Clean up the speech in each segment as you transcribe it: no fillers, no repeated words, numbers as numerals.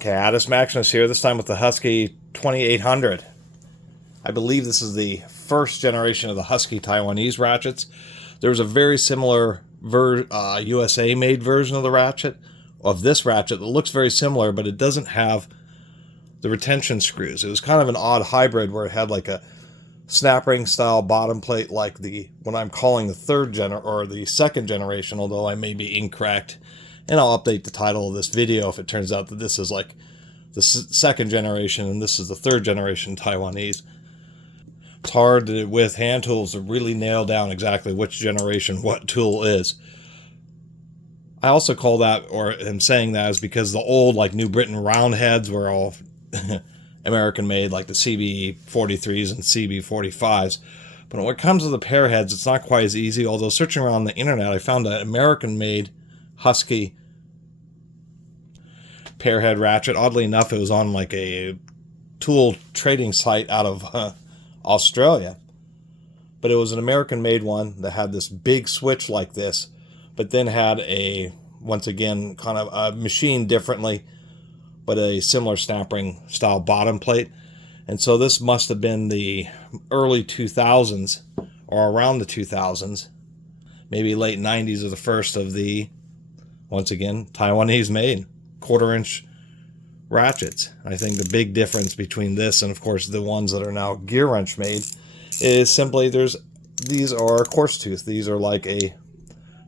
Catus Maximus here, this time with the Husky 2800. I believe this is the first generation of the Husky Taiwanese ratchets. There was a very similar USA-made version of the ratchet, of this ratchet, that looks very similar, but it doesn't have the retention screws. It was kind of an odd hybrid where it had like a snap ring style bottom plate, like the what I'm calling the second generation, although I may be incorrect. And I'll update the title of this video if it turns out that this is like the second generation and this is the third generation Taiwanese. It's hard with hand tools to really nail down exactly which generation what tool is. I also call that, or am saying that, is because the old like New Britain round heads were all American made, like the CB43s and CB45s. But when it comes to the Pear heads, it's not quite as easy. Although searching around the internet, I found an American made Husky Pear head ratchet. Oddly enough, it was on like a tool trading site out of Australia. But it was an American made one that had this big switch like this, but then had a, once again, kind of a machined differently, but a similar snap ring style bottom plate. And so this must have been the early 2000s or around the 2000s, maybe late 90s, or the first of the, once again, Taiwanese made 1/4 inch ratchets. I think the big difference between this and of course the ones that are now gear wrench made is simply these are coarse tooth. These are like a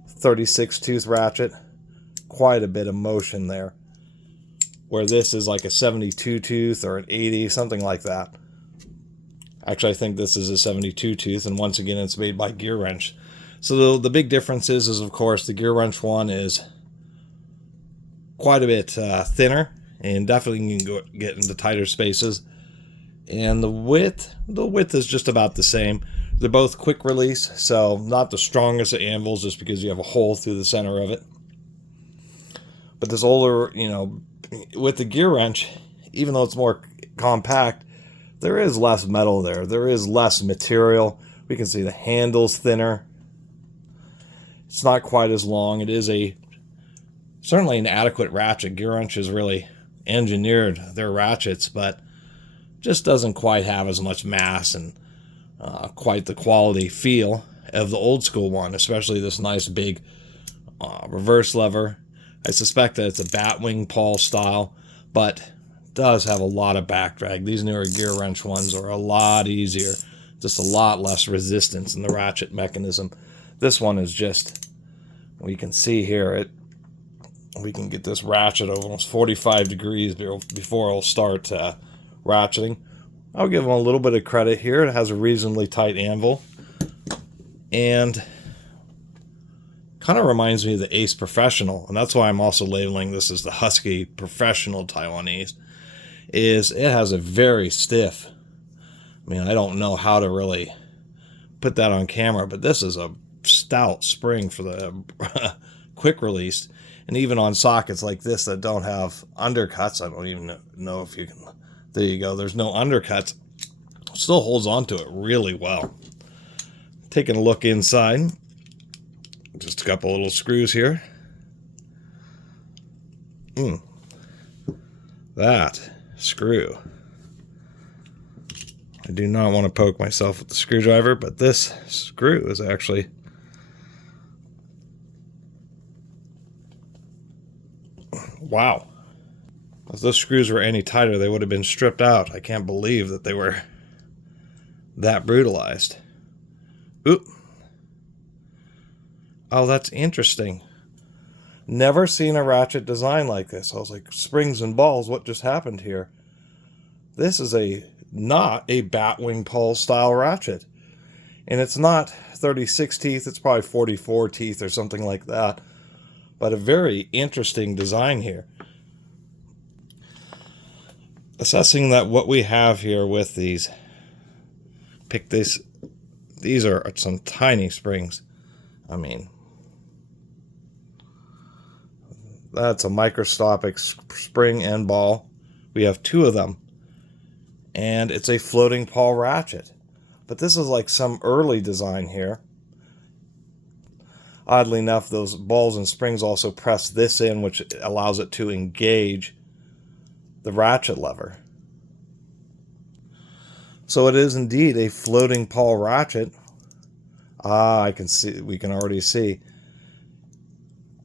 36 tooth ratchet, quite a bit of motion there, where this is like a 72 tooth or an 80, something like that. Actually, I think this is a 72 tooth, and once again it's made by gear wrench. So the big difference is of course the gear wrench one is quite a bit thinner and definitely can get into tighter spaces. And the width is just about the same. They're both quick release, so not the strongest of anvils just because you have a hole through the center of it. But this older, with the gear wrench, even though it's more compact, there is less metal there. There is less material. We can see the handle's thinner. It's not quite as long. It is certainly an adequate ratchet. Gear wrench has really engineered their ratchets, but just doesn't quite have as much mass and quite the quality feel of the old school one, especially this nice big reverse lever. I suspect that it's a batwing pawl style, but does have a lot of back drag. These newer gear wrench ones are a lot easier, just a lot less resistance in the ratchet mechanism. This one is just, we can see here, we can get this ratchet over almost 45 degrees before it'll start ratcheting. I'll give them a little bit of credit here. It has a reasonably tight anvil, and kind of reminds me of the Ace Professional, and that's why I'm also labeling this as the Husky Professional Taiwanese. It has a very stiff, I don't know how to really put that on camera, but this is a stout spring for the quick release. And even on sockets like this that don't have undercuts, I don't even know if you can, there you go, there's no undercuts, still holds on to it really well. Taking a look inside, just a couple little screws here. That screw, I do not want to poke myself with the screwdriver, but this screw is actually, wow. If those screws were any tighter, they would have been stripped out. I can't believe that they were that brutalized. Oop. Oh, that's interesting. Never seen a ratchet design like this. I was like, springs and balls, what just happened here? This is not a batwing pawl style ratchet. And it's not 36 teeth, it's probably 44 teeth or something like that. But a very interesting design here. Assessing that what we have here with these, these are some tiny springs. That's a microscopic spring and ball. We have two of them. And it's a floating pawl ratchet. But this is like some early design here. Oddly enough, those balls and springs also press this in, which allows it to engage the ratchet lever. So it is indeed a floating pawl ratchet. Ah, we can already see.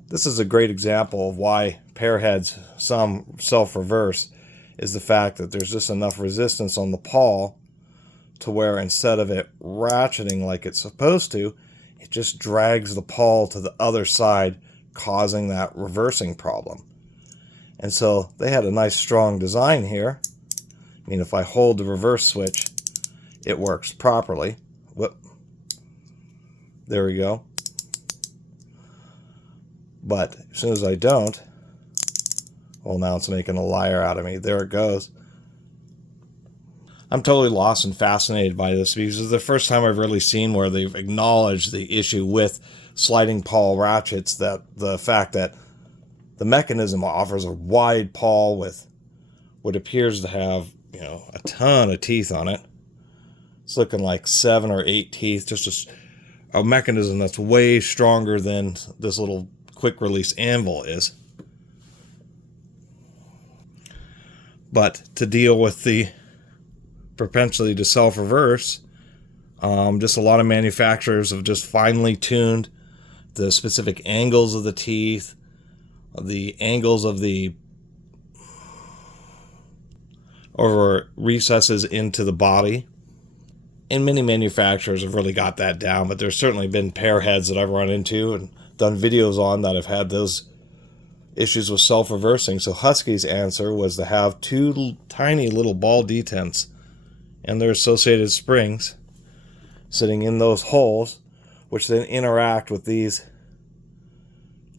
This is a great example of why Pear heads some self-reverse, is the fact that there's just enough resistance on the pawl to where instead of it ratcheting like it's supposed to, it just drags the pawl to the other side, causing that reversing problem. And so they had a nice strong design here. I mean, if I hold the reverse switch, it works properly. Whoop. There we go. But as soon as I don't, well, now it's making a liar out of me. There it goes. I'm totally lost and fascinated by this because it's the first time I've really seen where they've acknowledged the issue with sliding pawl ratchets, that the fact that the mechanism offers a wide pawl with what appears to have, a ton of teeth on it. It's looking like 7 or 8 teeth, just a mechanism that's way stronger than this little quick release anvil is. But to deal with the propensity to self-reverse, just a lot of manufacturers have just finely tuned the specific angles of the teeth, the angles of the or recesses into the body. And many manufacturers have really got that down, but there's certainly been Pear heads that I've run into and done videos on that have had those issues with self-reversing. So Husky's answer was to have 2 tiny little ball detents and their associated springs sitting in those holes, which then interact with these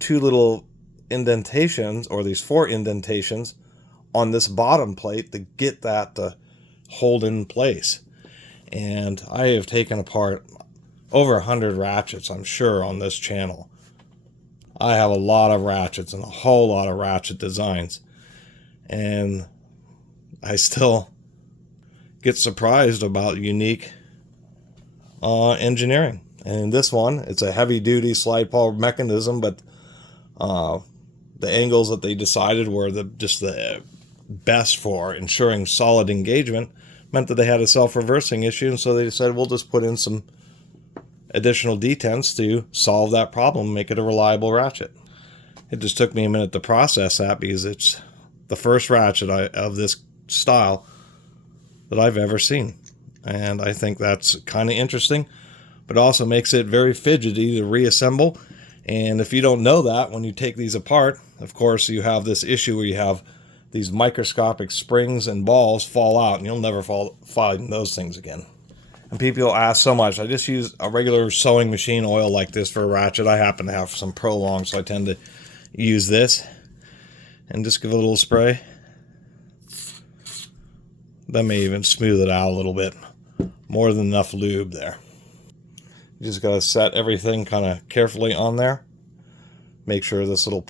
2 little indentations, or these 4 indentations on this bottom plate to get that to hold in place. And I have taken apart over 100 ratchets, I'm sure, on this channel. I have a lot of ratchets and a whole lot of ratchet designs, and I still get surprised about unique engineering. And in this one, it's a heavy-duty slide pawl mechanism, but the angles that they decided were just the best for ensuring solid engagement meant that they had a self-reversing issue, and so they decided we'll just put in some additional detents to solve that problem, make it a reliable ratchet. It just took me a minute to process that because it's the first ratchet of this style that I've ever seen. And I think that's kind of interesting, but also makes it very fidgety to reassemble. And if you don't know that, when you take these apart, of course, you have this issue where you have these microscopic springs and balls fall out, and you'll never find those things again. And people ask so much. I just use a regular sewing machine oil like this for a ratchet. I happen to have some Pro Long, so I tend to use this and just give it a little spray. That may even smooth it out a little bit. More than enough lube there. You just got to set everything kind of carefully on there. Make sure this little...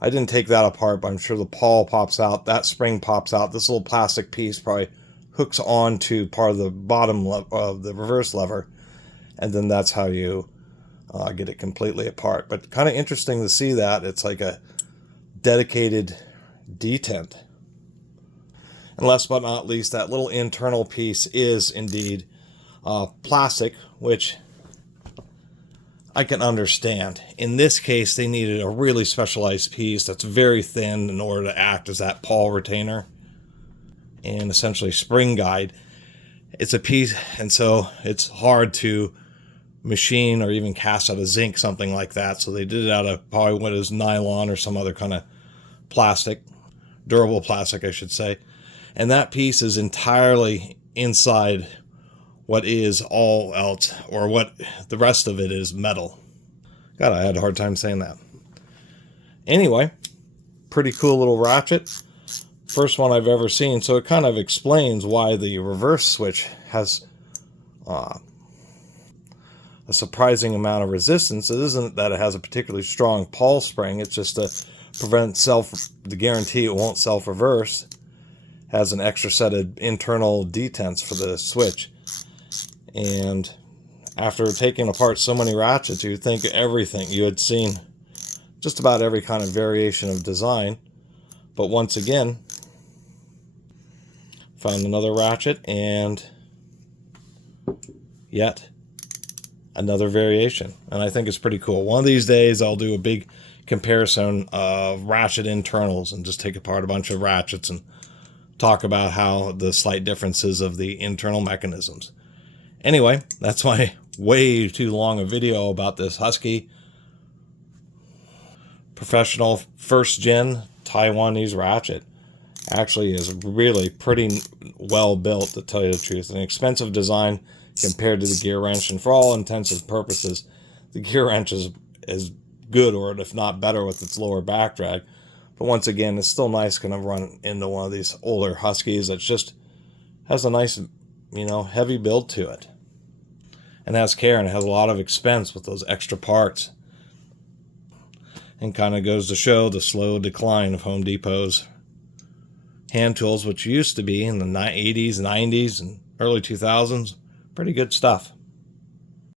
I didn't take that apart, but I'm sure the pawl pops out. That spring pops out. This little plastic piece probably hooks onto part of the bottom of the reverse lever. And then that's how you get it completely apart. But kind of interesting to see that. It's like a dedicated detent. And last but not least, that little internal piece is indeed plastic, which I can understand. In this case, they needed a really specialized piece that's very thin in order to act as that pawl retainer and essentially spring guide. It's a piece, and so it's hard to machine or even cast out of zinc, something like that. So they did it out of probably what is nylon or some other kind of plastic, durable plastic, I should say. And that piece is entirely inside what is all else, or what the rest of it is metal. God, I had a hard time saying that. Anyway, pretty cool little ratchet. First one I've ever seen, so it kind of explains why the reverse switch has a surprising amount of resistance. It isn't that it has a particularly strong pawl spring, it's just to prevent the guarantee it won't self-reverse. Has an extra set of internal detents for the switch. And after taking apart so many ratchets, you'd think everything. You had seen just about every kind of variation of design. But once again, Found another ratchet and yet another variation. And I think it's pretty cool. One of these days I'll do a big comparison of ratchet internals and just take apart a bunch of ratchets and talk about how the slight differences of the internal mechanisms. Anyway, that's my way too long a video about this Husky professional first gen Taiwanese ratchet. Actually is really pretty well built, to tell you the truth. An expensive design compared to the gear wrench, and for all intents and purposes the gear wrench is good, or if not better, with its lower back drag. But once again, it's still nice kind of run into one of these older Huskies that just has a nice, heavy build to it, and has care, and it has a lot of expense with those extra parts. And kind of goes to show the slow decline of Home Depot's hand tools, which used to be in the 80s, 90s, and early 2000s. Pretty good stuff.